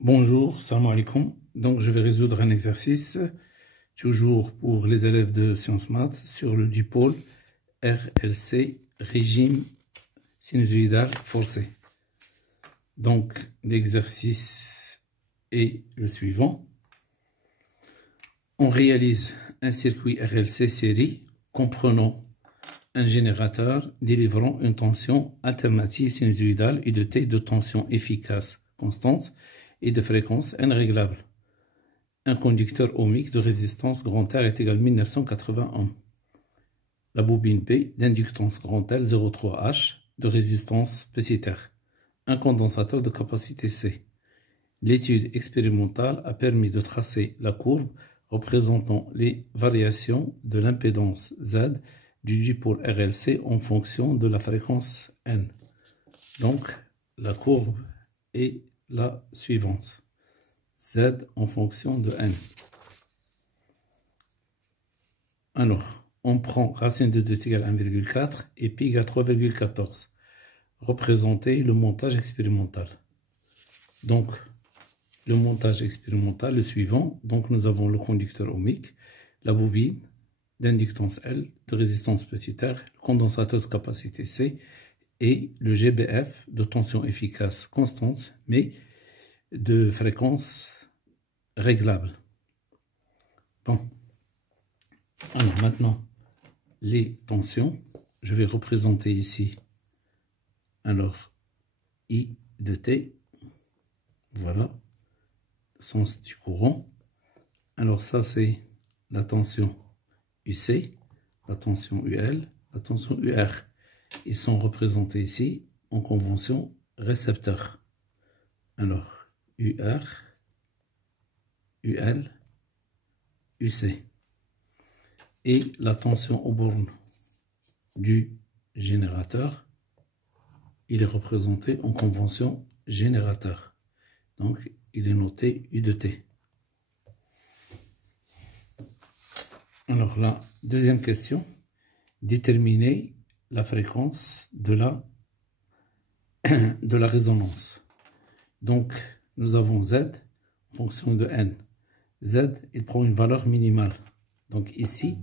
Bonjour, salam alaikum. Donc, je vais résoudre un exercice, toujours pour les élèves de sciences maths, sur le dipôle RLC, régime sinusoïdal forcé. Donc, l'exercice est le suivant. On réalise un circuit RLC série comprenant un générateur délivrant une tension alternative sinusoïdale U de T de tension efficace constante et de fréquence n réglable. Un conducteur ohmique de résistance grand R est égal à 1980 ohms. La bobine P d'inductance grand L 0,3 H de résistance petit r. Un condensateur de capacité C. L'étude expérimentale a permis de tracer la courbe représentant les variations de l'impédance Z du dipôle RLC en fonction de la fréquence n. Donc, la courbe est la suivante. Z en fonction de n. Alors, on prend racine de 2 égale 1,4 et pi égale 3,14. Représenter le montage expérimental. Donc, le montage expérimental, le suivant. Donc, nous avons le conducteur ohmique, la bobine d'inductance L, de résistance petit r, le condensateur de capacité C et le GBF de tension efficace constante, mais de fréquence réglable. Bon. Alors maintenant, les tensions, je vais représenter ici, alors, I de T, voilà, sens du courant. Alors ça, c'est la tension UC, la tension UL, la tension UR. Ils sont représentés ici en convention récepteur. Alors, UR, UL, UC. Et la tension aux bornes du générateur, il est représenté en convention générateur. Donc, il est noté U de T. Alors, la deuxième question, déterminer la fréquence de la résonance. Donc, nous avons Z en fonction de N. Z, il prend une valeur minimale. Donc ici,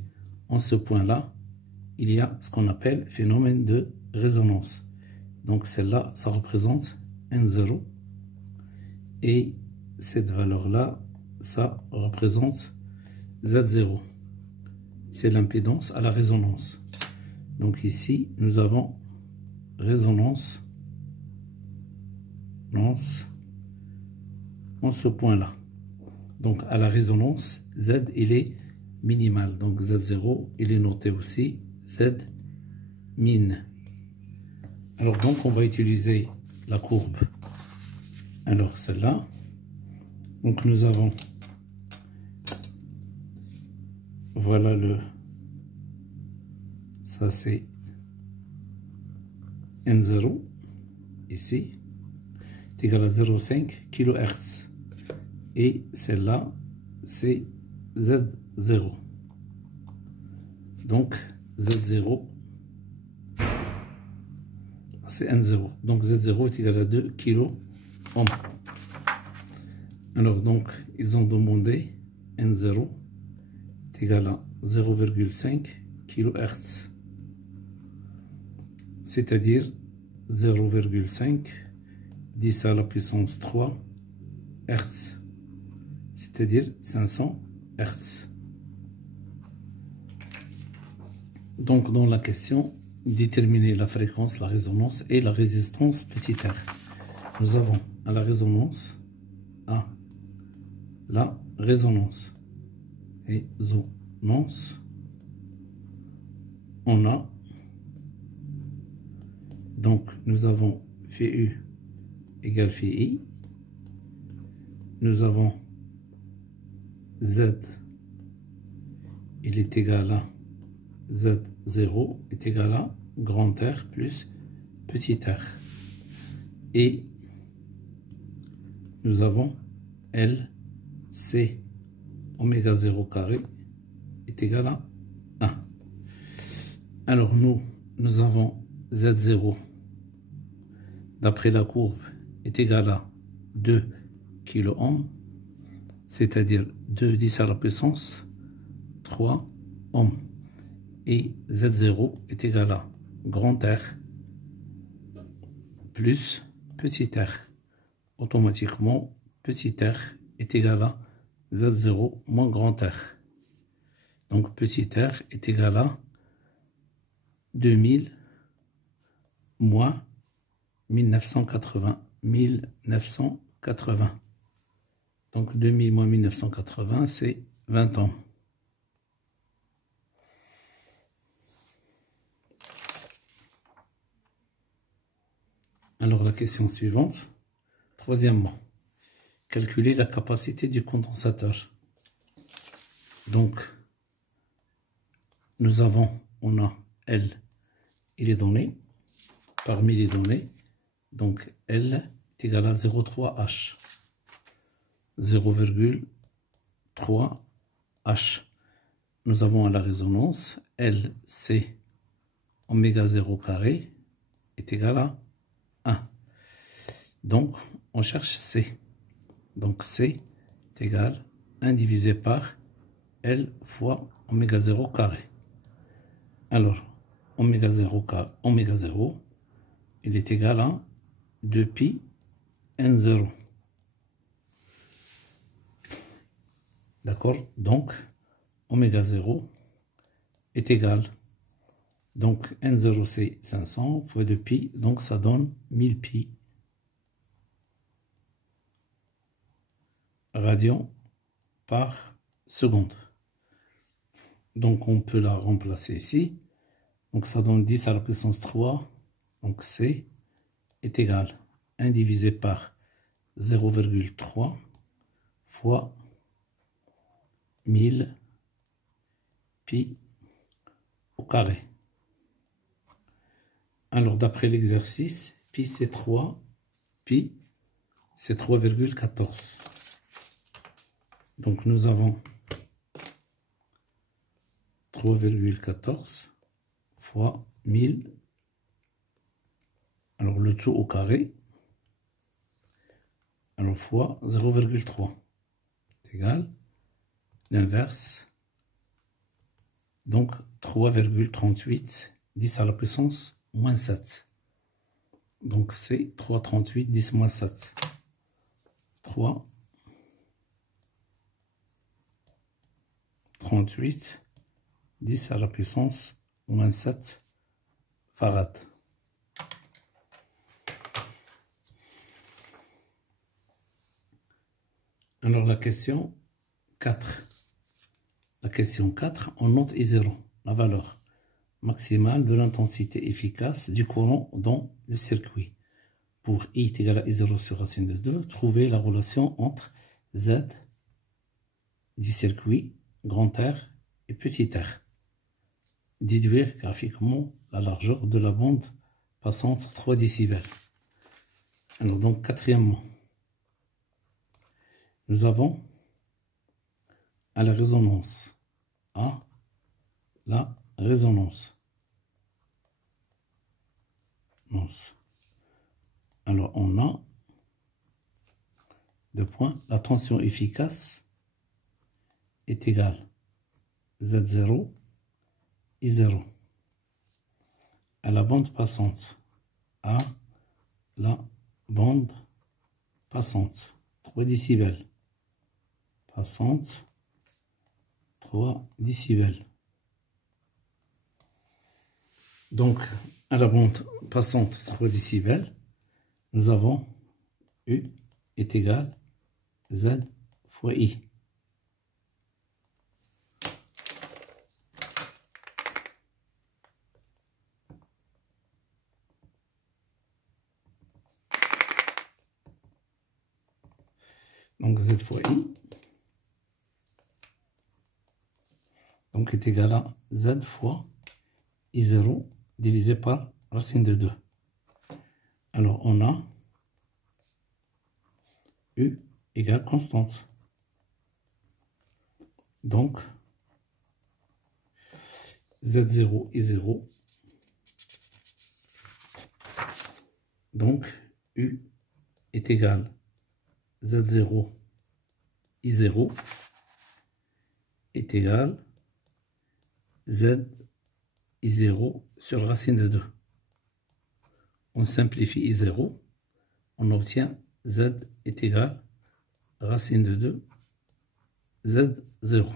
en ce point-là, il y a ce qu'on appelle phénomène de résonance. Donc celle-là, ça représente N0. Et cette valeur-là, ça représente Z0. C'est l'impédance à la résonance. Donc ici, nous avons résonance en ce point-là. Donc à la résonance, Z, il est minimal. Donc Z0, il est noté aussi Z min. Alors donc on va utiliser la courbe. Alors celle-là. Donc nous avons, voilà ça c'est N0 ici, est égal à 0,5 kHz. Et celle-là, c'est Z0. Donc, Z0, c'est N0. Donc, Z0 est égal à 2 kΩ. Alors, donc, ils ont demandé N0 est égal à 0,5 kHz. C'est-à-dire 0,5 10 à la puissance 3 Hz. C'est-à-dire 500 Hz. Donc, dans la question, déterminer la fréquence, la résonance et la résistance petit r. Nous avons à la résonance, on a, donc nous avons phi U égale phi I. Nous avons Z, il est égal à Z0 est égal à grand R plus petit r. Et nous avons L, C, oméga 0 carré est égal à 1. Alors nous avons Z0, d'après la courbe, est égal à 2 kiloohms, c'est-à-dire 2 10 à la puissance 3 ohms. Et Z0 est égal à grand R plus petit r. Automatiquement, petit r est égal à Z0 moins grand R. Donc petit r est égal à 2000 moins 1980. 1980. Donc 2000 moins 1980, c'est 20 ohms. Alors la question suivante. Troisièmement, calculer la capacité du condensateur. Donc, on a L, il est donné, parmi les données, donc L est égal à 0,3H. 0,3H. Nous avons à la résonance, L, C, oméga 0 carré est égal à 1. Donc, on cherche C. Donc, C est égal à 1 divisé par L fois oméga 0 carré. Alors, oméga 0, il est égal à 2pi n0. D'accord? Donc, oméga 0 est égal. Donc, n0 c'est 500 fois 2pi, donc ça donne 1000 pi radians par seconde. Donc, on peut la remplacer ici. Donc, ça donne 10 à la puissance 3. Donc, C est égal à 1 divisé par 0,3 fois 1000 pi au carré. Alors, d'après l'exercice, pi c'est 3, pi c'est 3,14. Donc, nous avons 3,14 fois 1000. Alors, le tout au carré. Alors, fois 0,3. C'est égal. L'inverse. Donc, 3,38, 10 à la puissance moins 7. Donc, c'est 3,38, 10 moins 7. 3,38, 10 à la puissance moins 7 farad. Alors, la question 4. La question 4, on note I0, la valeur maximale de l'intensité efficace du courant dans le circuit. Pour I est égal à I0 sur racine de 2, trouver la relation entre Z du circuit, grand R et petit r. Déduire graphiquement la largeur de la bande passant entre 3 décibels. Alors donc, quatrièmement, nous avons à la résonance. À la résonance. Alors, on a deux points. La tension efficace est égale Z0, I0. À la bande passante. À la bande passante. 3 décibels. Passante. 3 décibels. Donc, à la bande passante 3 décibels, nous avons U est égal Z fois I. Donc Z fois I donc est égal à Z fois I0 divisé par racine de 2. Alors on a U égale constante. Donc Z0 I0. Donc U est égal Z0 I0 est égal Z I0 sur racine de 2. On simplifie I0, on obtient Z est égal racine de 2 Z0.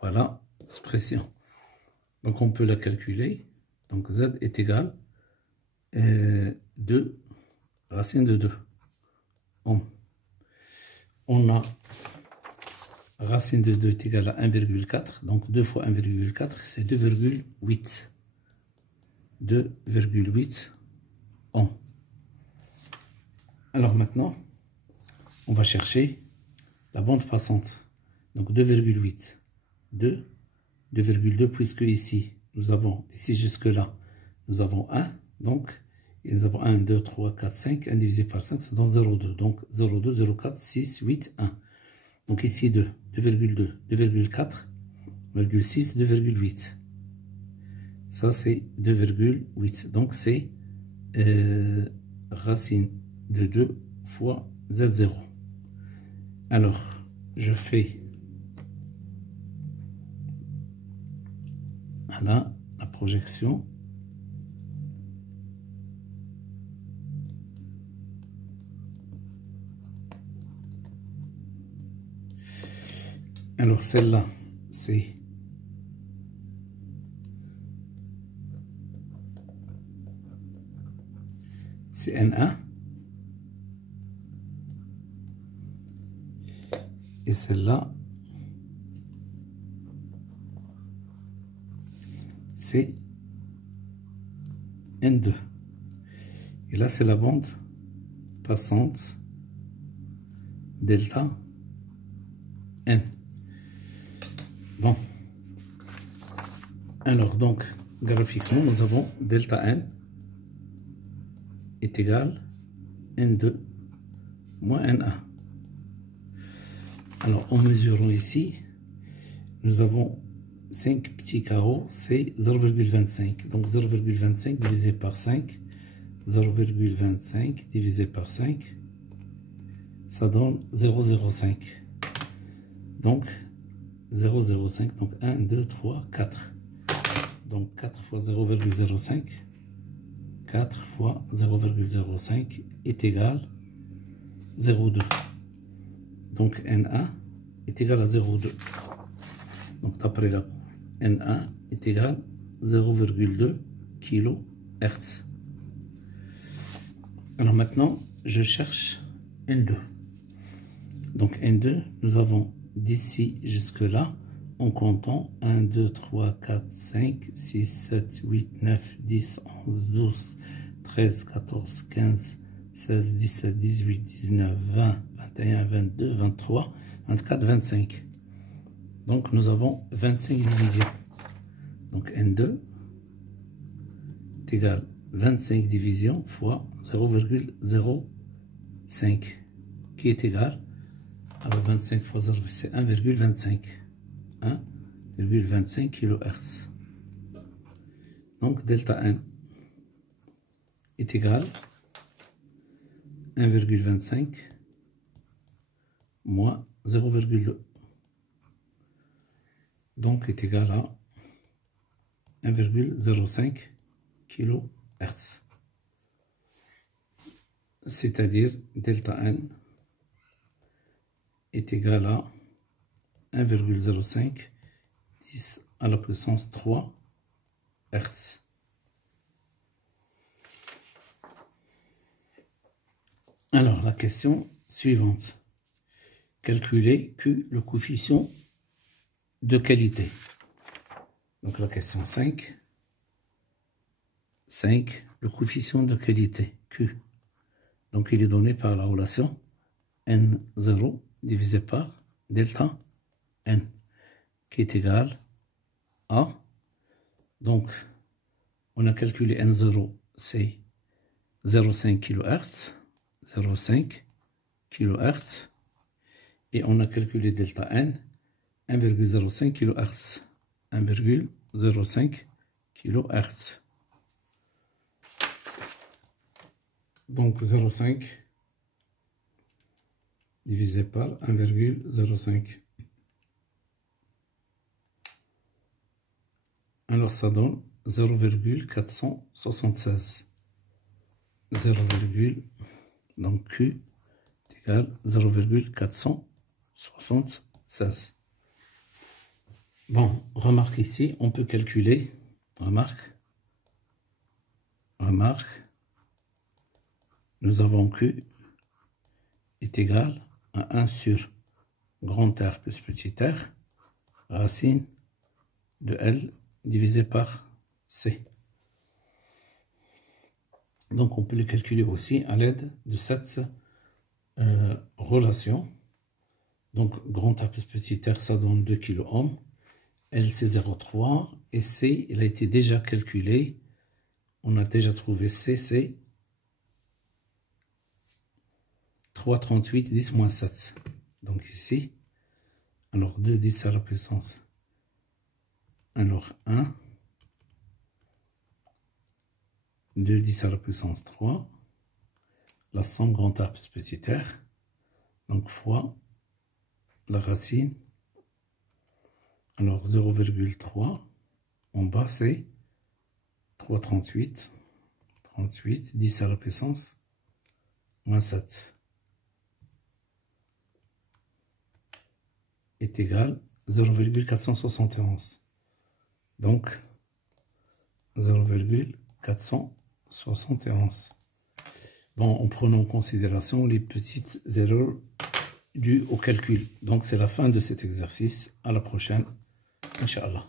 Voilà l'expression. Donc on peut la calculer. Donc Z est égal 2 racine de 2. On a racine de 2 est égal à 1,4. Donc 2 fois 1,4, c'est 2,8. 2,8 ohm. Alors maintenant, on va chercher la bande passante. Donc 2,8. 2,2 puisque ici, nous avons, d'ici jusque là, nous avons 1. Donc, et nous avons 1, 2, 3, 4, 5. 1 divisé par 5, ça donne 0,2. Donc 0,2, 0,4, 6, 8, 1. Donc ici 2, 2,2, 2,4, 2,6, 2,8. Ça c'est 2,8. Donc c'est racine de 2 fois Z0. Alors, je fais voilà, la projection. Alors celle-là, c'est N1. Et celle-là, c'est N2. Et là, c'est la bande passante delta N. Bon. Alors, donc, graphiquement, nous avons delta N est égal N2 moins N1. Alors, en mesurant ici, nous avons 5 petits carreaux, c'est 0,25. Donc 0,25 divisé par 5, 0,25 divisé par 5, ça donne 0,05. Donc 0,05, donc 1, 2, 3, 4. Donc 4 fois 0,05, 4 fois 0,05 est égal 0,2. Donc N1 est égal à 0,2. Donc d'après la courbe, N1 est égal à 0,2 kHz. Alors maintenant, je cherche N2. Donc N2, nous avons d'ici jusque là, en comptant 1, 2, 3, 4, 5, 6, 7, 8, 9, 10, 11, 12, 13, 14, 15, 16, 17, 18, 19, 20, 21, 22, 23, 24, 25. Donc nous avons 25 divisions. Donc N2 est égal à 25 divisions fois 0,05 qui est égal à 25 fois 0, c'est 1,25. 1,25 kHz. Donc delta N est égal à 1,25 moins 0,2. Donc est égal à 1,05 kHz. C'est-à-dire delta N est égal à 1,05 10 à la puissance 3 Hz. Alors la question suivante. Calculer Q, le coefficient de qualité. Donc la question 5. 5, le coefficient de qualité Q. Donc il est donné par la relation N0 divisé par delta N qui est égal à, donc on a calculé N0 c'est 0,5 kHz, 0,5 kHz et on a calculé delta N 1,05 kHz, 1,05 kHz. Donc 0,5 divisé par 1,05. Alors ça donne 0,476. 0, donc Q égale 0,476. Bon, remarque ici, on peut calculer, remarque, nous avons Q est égal à 1 sur grand R plus petit r, racine de L divisé par C. Donc on peut le calculer aussi à l'aide de cette relation. Donc grand R plus petit r, ça donne 2 kΩ. L c'est 0,3 et C, il a été déjà calculé. On a déjà trouvé C, c'est 3,38 10 moins 7. Donc ici, alors 2 10 à la puissance. Alors 1, 2 10 à la puissance 3, la somme grand R plus petit r, donc fois la racine, alors 0,3, en bas c'est 3,38, 38, 10 à la puissance, moins 7, est égal à 0,471. Donc 0,471. Bon, en prenant en considération les petites erreurs dues au calcul. Donc c'est la fin de cet exercice. À la prochaine, Inch'Allah.